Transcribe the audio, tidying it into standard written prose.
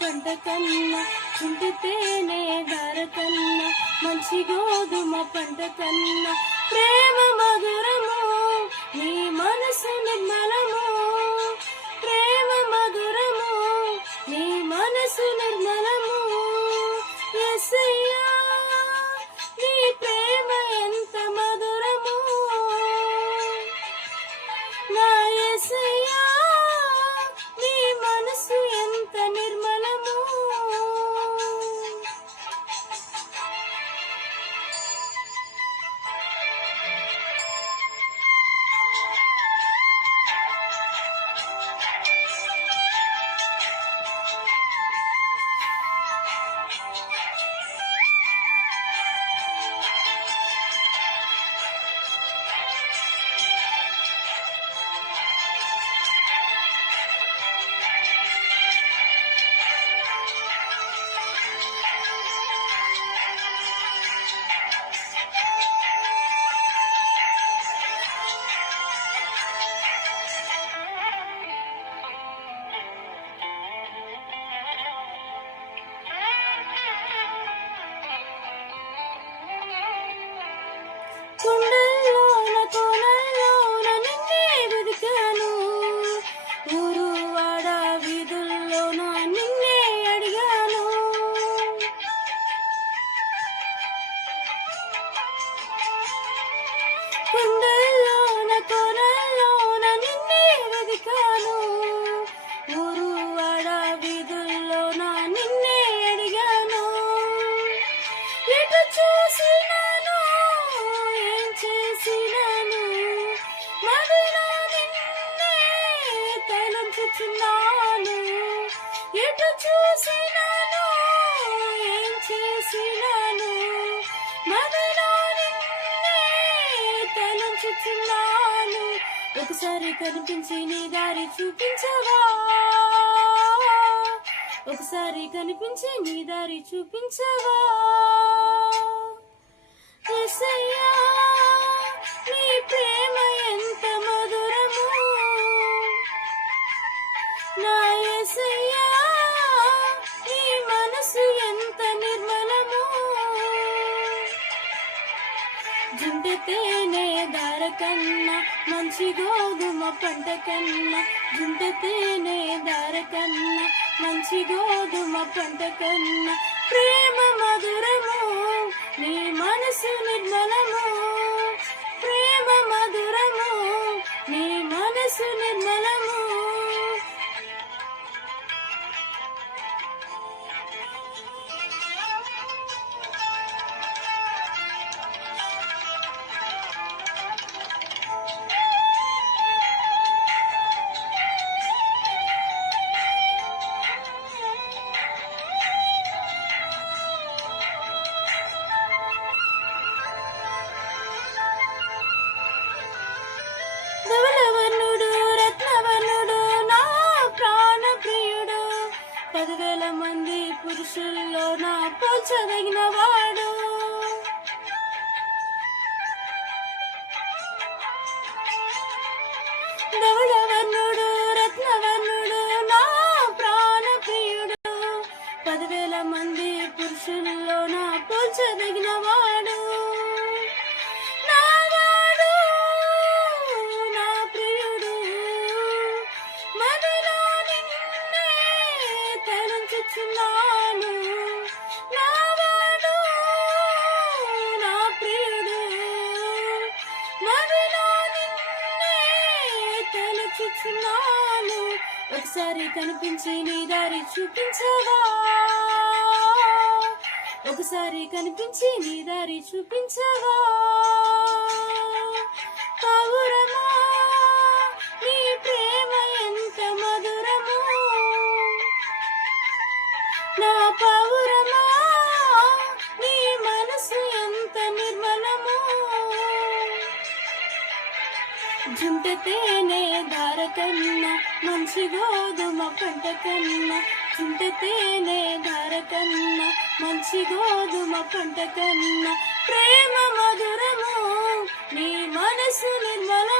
పంట కన్నా చుంటి తేనె ధార కన్నా మంచి గోధుమ పంట కన్నా ప్రేమ మధురము నీ మనసు నిర్మలము ప్రేమ మధురము నీ మనసు నిర్మలము యేసయ్యా నీ ప్రేమ ఎంత మధురము నా యేసయ్యా నీ మనసు ఎంత నిర్మలము కొండల్లోన కోనల్లోన నిన్నే వెదికాను ఊరు వాడ వీధుల్లోన నిన్నే అడిగాను కొండల్లోన కోనల్లోన నిన్నే వెదికాను ఊరు వాడ వీధుల్లోన నిన్నే అడిగాను ఎటు చూసినాను చేసినాను మదిలో నిన్నే తలంచుచున్నాను ఎటు చూసినాను ఏం చేసినాను మదిలో నిన్నే తలంచుచున్నాను ఒకసారి కనిపించి నీ దారి చూపించవా ఒకసారి కనిపించి నీ దారి చూపించవా యేసయ్యా నీ ప్రేమ ఎంత మధురము నా యేసయ్యా నీ మనసు ఎంత నిర్మలము జుంట తేనె ధార కన్నా మంచి గోధుమ పంట కన్నా జుంట తేనె ధార కన్నా మంచి గోధుమ పంట కన్నా ప్రేమ మధురము నీ మనసు నిర్మలము ప్రేమ మధురము నీ మనసు నిర్మలము ధవళవర్ణుడు రత్నవర్ణుడు నా ప్రాణ ప్రియుడు 10,000 మంది పురుషుల్లో నా పోల్చదగిన వాడు ధవళవర్ణుడు రత్నవర్ణుడు నా ప్రాణ ప్రియుడు 10,000 మంది పురుషుల్లో నా పోల్చదగిన వాడు తలంచుచున్నాను నావాడు నా ప్రియుడు మదిలో నిన్నే తలంచుచున్నాను ఒకసారి కనిపించి నీ దారి చూపించవా ఒకసారి కనిపించి నీ దారి చూపించవా పావురమా నీ ప్రేమ ఎంత మధురము నా పావురమా నీ మనసు ఎంత నిర్మలము జుంట తేనె ధార కన్నా మంచి గోధుమ పంట కన్నా జుంట తేనె ధార కన్నా మంచి గోధుమ పంట కన్నా ప్రేమ మధురము నీ మనసు నిర్మల